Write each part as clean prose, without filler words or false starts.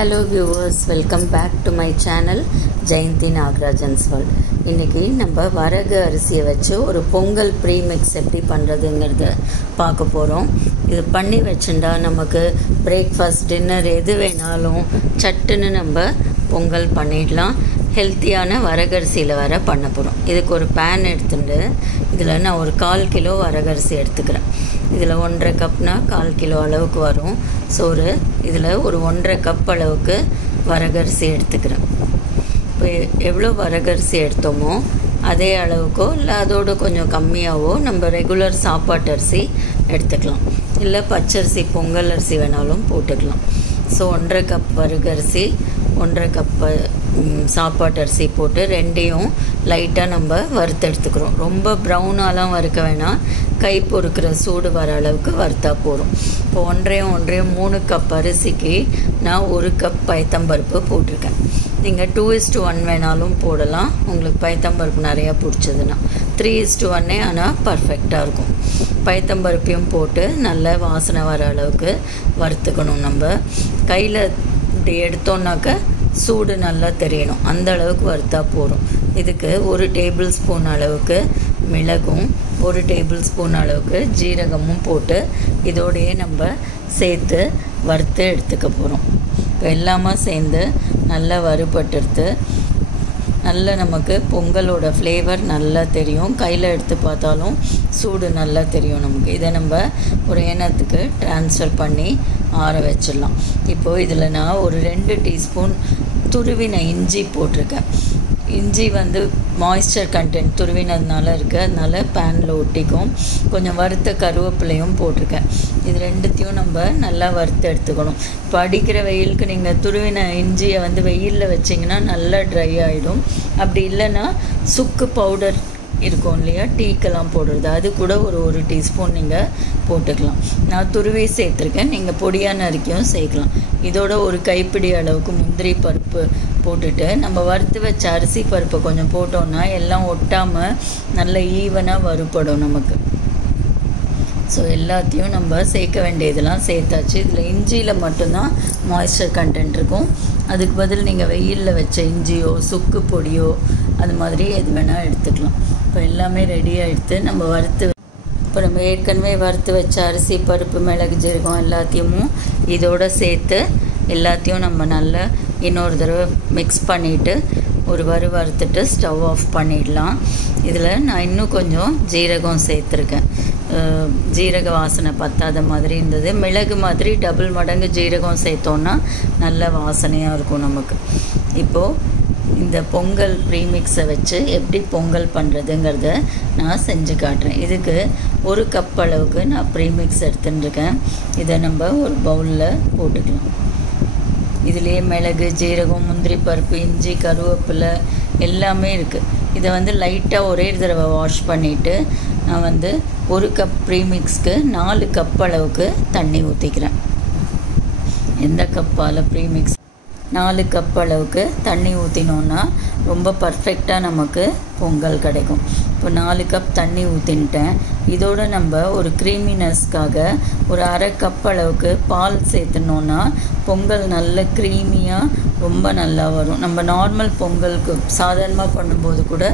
Hello viewers, welcome back to my channel Jayanthi Nagarajan's World. இன்னைக்கு நம்ம வரகு அரிசியை வச்சு ஒரு பொங்கல் ப்ரீமிக்ஸ் எப்படி பண்ணுறதுங்கிறத பார்க்க போகிறோம். இது பண்ணி வச்சுட்டா நமக்கு பிரேக்ஃபாஸ்ட் டின்னர் எது வேணாலும் சட்டுன்னு நம்ம பொங்கல் பண்ணிடலாம். ஹெல்த்தியான வரகரிசியில் வர பண்ண போகிறோம். இதுக்கு ஒரு பேன் எடுத்துட்டு இதில் நான் ஒரு 1/4 கிலோ வரகரிசி எடுத்துக்கிறேன். இதில் 1.5 கப்னா 1/4 கிலோ அளவுக்கு வரும் சோறு. இதில் ஒரு 1.5 கப் அளவுக்கு வரகரிசி எடுத்துக்கிறேன். இப்போ எவ்வளோ வரகரிசி எடுத்தோமோ அதே அளவுக்கோ இல்லை அதோடு கொஞ்சம் கம்மியாகவோ நம்ம ரெகுலர் சாப்பாட்டு அரிசி எடுத்துக்கலாம். இல்லை பச்சரிசி பொங்கல் அரிசி வேணாலும் போட்டுக்கலாம். ஸோ 1.5 கப் வரகரிசி 1.5 கப்பு சாப்பாட்டு அரிசி போட்டு ரெண்டையும் லைட்டாக நம்ம வறுத்து எடுத்துக்கிறோம். ரொம்ப ப்ரௌனாலாம் வறுக்க வேணாம், கை பொறுக்கிற சூடு வர அளவுக்கு வறுத்தா போதும். இப்போ 1.5 3 கப் அரிசிக்கு நான் 1 கப் பைத்தம்பருப்பு போட்டிருக்கேன். நீங்கள் 2:1 வேணாலும் போடலாம், உங்களுக்கு பைத்தம்பருப்பு நிறையா பிடிச்சதுன்னா. 3:1 ஆனால் பர்ஃபெக்டாக இருக்கும். பைத்தம்பருப்பையும் போட்டு நல்ல வாசனை வர அளவுக்கு வறுத்துக்கணும். நம்ம கையில் இப்படி எடுத்தோன்னாக்க சூடு நல்லா தெரியணும், அந்த அளவுக்கு வறுத்தா போதும். இதுக்கு 1 டேபிள் ஸ்பூன் அளவுக்கு மிளகும் 1 டேபிள் ஸ்பூன் அளவுக்கு ஜீரகமும் போட்டு இதோடையே நம்ம சேர்த்து வறுத்து எடுத்துக்க போகிறோம். இப்போ எல்லாமே சேர்ந்து நல்லா வறுபட்டுடுத்து நல்லா நமக்கு பொங்கலோட ஃப்ளேவர் நல்லா தெரியும். கையில் எடுத்து பார்த்தாலும் சூடு நல்லா தெரியும் நமக்கு. இதை நம்ம ஒரு எண்ணத்துக்கு ட்ரான்ஸ்ஃபர் பண்ணி ஆற வச்சிடலாம். இப்போது இதில் நான் ஒரு 2 டீஸ்பூன் துருவின இஞ்சி போட்டிருக்கேன். இஞ்சி மாய்ஸ்சர் கண்டென்ட் துருவினதுனால இருக்குது, அதனால பேனில் ஒட்டிக்கும். கொஞ்சம் வறுத்த கருவேப்பிலையும் போட்டிருக்கேன். இது ரெண்டுத்தையும் நம்ம நல்லா வறுத்து எடுத்துக்கணும். இப்போ அடிக்கிற வெயிலுக்கு நீங்கள் துருவின இஞ்சியை வெயிலில் வச்சிங்கன்னா நல்லா ட்ரை ஆகிடும். அப்படி இல்லைன்னா சுக்கு பவுடர் இருக்கும் இல்லையா, டீக்கெல்லாம் போடுறது, அது கூட ஒரு டீஸ்பூன் நீங்கள் போட்டுக்கலாம். நான் துருவி சேர்த்துருக்கேன், நீங்கள் பொடியான நறுக்கியும் சேர்க்கலாம். இதோட ஒரு கைப்பிடி அளவுக்கு முந்திரி பருப்பு போட்டுட்டு நம்ம வறுத்து வச்ச அரிசி பருப்பை கொஞ்சம் போட்டோன்னா எல்லாம் ஒட்டாமல் நல்ல ஈவனாக வறுபடும் நமக்கு. ஸோ எல்லாத்தையும் நம்ம சேர்க்க வேண்டியதெல்லாம் சேர்த்தாச்சு. இதில் இஞ்சியில் மட்டும்தான் மாய்ஸ்சர் கண்டென்ட் இருக்கும். அதுக்கு பதில் நீங்கள் வெயிலில் வச்ச இஞ்சியோ சுக்கு பொடியோ அது மாதிரி எது வேணால் எடுத்துக்கலாம். இப்போ எல்லாமே ரெடியாக எடுத்து நம்ம இப்போ நம்ம ஏற்கனவே வறுத்து வச்ச அரிசி பருப்பு மிளகு ஜீரகம் எல்லாத்தையும் இதோடு சேர்த்து எல்லாத்தையும் நம்ம நல்லா இன்னொரு தடவை மிக்ஸ் பண்ணிவிட்டு ஒரு வறுத்துட்டு ஸ்டவ் ஆஃப் பண்ணிடலாம். இதில் நான் இன்னும் கொஞ்சம் ஜீரகம் சேர்த்துருக்கேன். ஜீரக வாசனை பத்தாத மாதிரி இருந்தது. மிளகு மாதிரி டபுள் மடங்கு ஜீரகம் சேர்த்தோன்னா நல்ல வாசனையாக இருக்கும் நமக்கு. இப்போது இந்த பொங்கல் ப்ரீமிக்ஸை வச்சு எப்படி பொங்கல் பண்ணுறதுங்கிறத நான் செஞ்சு காட்டுறேன். இதுக்கு 1 கப் அளவுக்கு நான் ப்ரீமிக்ஸ் எடுத்துட்டுருக்கேன். இதை நம்ம ஒரு பவுலில் போட்டுக்கலாம். இதுலேயே மிளகு ஜீரகம் முந்திரி பருப்பு இஞ்சி கருவேப்பிலை எல்லாமே இருக்குது. இதை லைட்டாக ஒரே தடவை வாஷ் பண்ணிவிட்டு நான் 1 கப் ப்ரீமிக்ஸ்க்கு 4 கப் அளவுக்கு தண்ணி ஊற்றிக்கிறேன். எந்த கப்பால் ப்ரீமிக்ஸ் 4 கப் அளவுக்கு தண்ணி ஊற்றினோன்னா ரொம்ப பர்ஃபெக்டாக நமக்கு பொங்கல் கிடைக்கும். இப்போ 4 கப் தண்ணி ஊற்றின்ட்டேன். இதோடு நம்ம ஒரு க்ரீமினஸ்க்காக ஒரு 1/2 கப் அளவுக்கு பால் சேர்த்துனோன்னா பொங்கல் நல்ல க்ரீமியாக ரொம்ப நல்லா வரும். நம்ம நார்மல் பொங்கலுக்கு சாதாரணமாக பண்ணும்போது கூட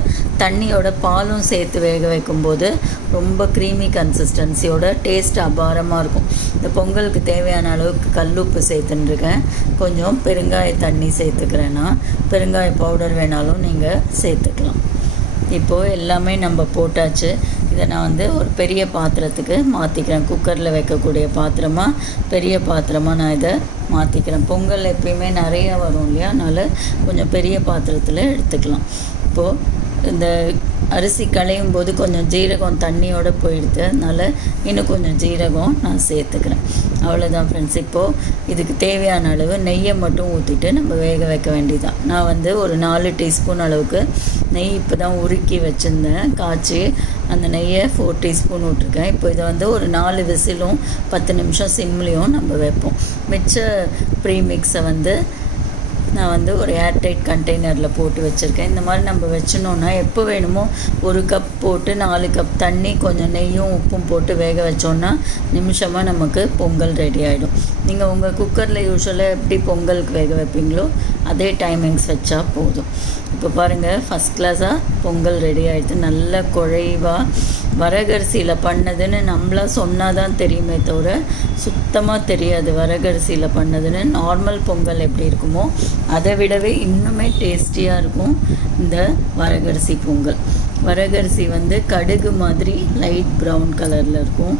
தண்ணியோட பாலும் சேர்த்து வேக வைக்கும்போது ரொம்ப க்ரீமி கன்சிஸ்டன்சியோட டேஸ்ட் அபாரமாக இருக்கும். இந்த பொங்கலுக்கு தேவையான அளவுக்கு கல்லுப்பு சேர்த்துட்டுருக்கேன். கொஞ்சம் பெருங்காய தண்ணி சேர்த்துக்கிறேன்னா பெருங்காய பவுடர் வேணாலும் நீங்கள் சேர்த்துக்கலாம். இப்போது எல்லாமே நம்ம போட்டாச்சு. இதை நான் ஒரு பெரிய பாத்திரத்துக்கு மாற்றிக்கிறேன். குக்கரில் வைக்கக்கூடிய பாத்திரமாக பெரிய பாத்திரமாக நான் இதை மாற்றிக்கிறேன். பொங்கல் எப்பயுமே நிறையா வரும் இல்லையா, அதனால் கொஞ்சம் பெரிய பாத்திரத்தில் எடுத்துக்கலாம். இப்போது இந்த அரிசி களையும் போது கொஞ்சம் ஜீரகம் தண்ணியோடு போயிடுது, அதனால் இன்னும் கொஞ்சம் ஜீரகம் நான் சேர்த்துக்கிறேன். அவ்வளோதான் ஃப்ரெண்ட்ஸ். இப்போது இதுக்கு தேவையான அளவு நெய்யை மட்டும் ஊற்றிட்டு நம்ம வேக வைக்க வேண்டியதான். நான் ஒரு 4 டீஸ்பூன் அளவுக்கு நெய் இப்போ தான் உருக்கி வச்சுருந்தேன், காய்ச்சி அந்த நெய்யை 4 டீஸ்பூன் விட்டுருக்கேன். இப்போ இதை ஒரு 4 விசிலும் 10 நிமிஷம் சிம்லேயும் நம்ம வைப்போம். மிச்ச ப்ரீமிக்ஸை நான் ஒரு ஏர்டைட் கண்டெய்னரில் போட்டு வச்சுருக்கேன். இந்த மாதிரி நம்ம வச்சினோன்னா எப்போ வேணுமோ 1 கப் போட்டு 4 கப் தண்ணி கொஞ்சம் நெய்யும் உப்பும் போட்டு வேக வச்சோன்னா நிமிஷமாக நமக்கு பொங்கல் ரெடி ஆகிடும். நீங்கள் உங்கள் குக்கரில் யூஸ்வலாக எப்படி பொங்கலுக்கு வேக வைப்பீங்களோ அதே டைமிங்ஸ் வச்சா போதும். இப்போ பாருங்கள், ஃபஸ்ட் கிளாஸாக பொங்கல் ரெடி ஆகிடுது. நல்லா குழைவாக வரகரிசியில் பண்ணதுன்னு நம்மளாக சொன்னால் தான் தெரியுமே தவிர சுத்தமாக தெரியாது வரகரிசியில் பண்ணதுன்னு. நார்மல் பொங்கல் எப்படி இருக்குமோ அதை விடவே இன்னுமே டேஸ்டியாக இருக்கும் இந்த வரகரிசி பொங்கல். வரகரிசி கடுகு மாதிரி லைட் ப்ரௌன் கலரில் இருக்கும்.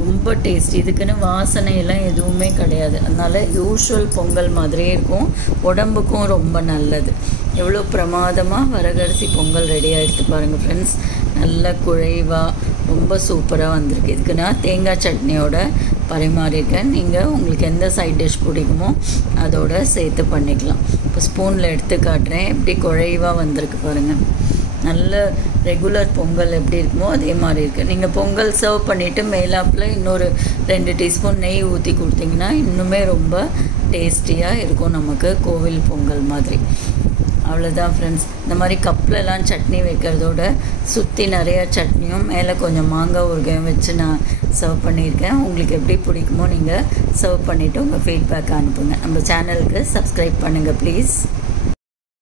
ரொம்ப டேஸ்டி. இதுக்குன்னு வாசனையெல்லாம் எதுவுமே கிடையாது. அதனால் யூஷுவல் பொங்கல் மாதிரியே இருக்கும். உடம்புக்கும் ரொம்ப நல்லது. எவ்வளோ பிரமாதமாக வரகரிசி பொங்கல் ரெடி ஆகிடுது பாருங்கள் ஃப்ரெண்ட்ஸ். நல்ல குழைவாக ரொம்ப சூப்பராக வந்திருக்கு. இதுக்கு நான் தேங்காய் சட்னியோட பரிமாறியிருக்கேன். நீங்கள் உங்களுக்கு எந்த சைட் டிஷ் பிடிக்குமோ அதோட சேர்த்து பண்ணிக்கலாம். இப்போ ஸ்பூனில் எடுத்து காட்டுறேன். எப்படி குழைவாக வந்திருக்கு பாருங்கள். நல்ல ரெகுலர் பொங்கல் எப்படி இருக்குமோ அதே மாதிரி இருக்குது. நீங்கள் பொங்கல் சர்வ் பண்ணிவிட்டு மேலாப்பில் இன்னொரு 2 டீஸ்பூன் நெய் ஊற்றி கொடுத்தீங்கன்னா இன்னுமே ரொம்ப டேஸ்டியாக இருக்கும் நமக்கு கோவில் பொங்கல் மாதிரி. அவ்வளோதான் ஃப்ரெண்ட்ஸ். இந்த மாதிரி கப்லலாம் சட்னி வைக்கிறதோட சுற்றி நிறையா சட்னியும் மேலே கொஞ்சம் மாங்காய் ஊறுகாயும் வச்சு நான் சர்வ் பண்ணியிருக்கேன். உங்களுக்கு எப்படி பிடிக்குமோ நீங்கள் சர்வ் பண்ணிவிட்டு உங்கள் ஃபீட்பேக் அனுப்புங்க. நம்ம சேனலுக்கு சப்ஸ்கிரைப் பண்ணுங்கள் ப்ளீஸ்.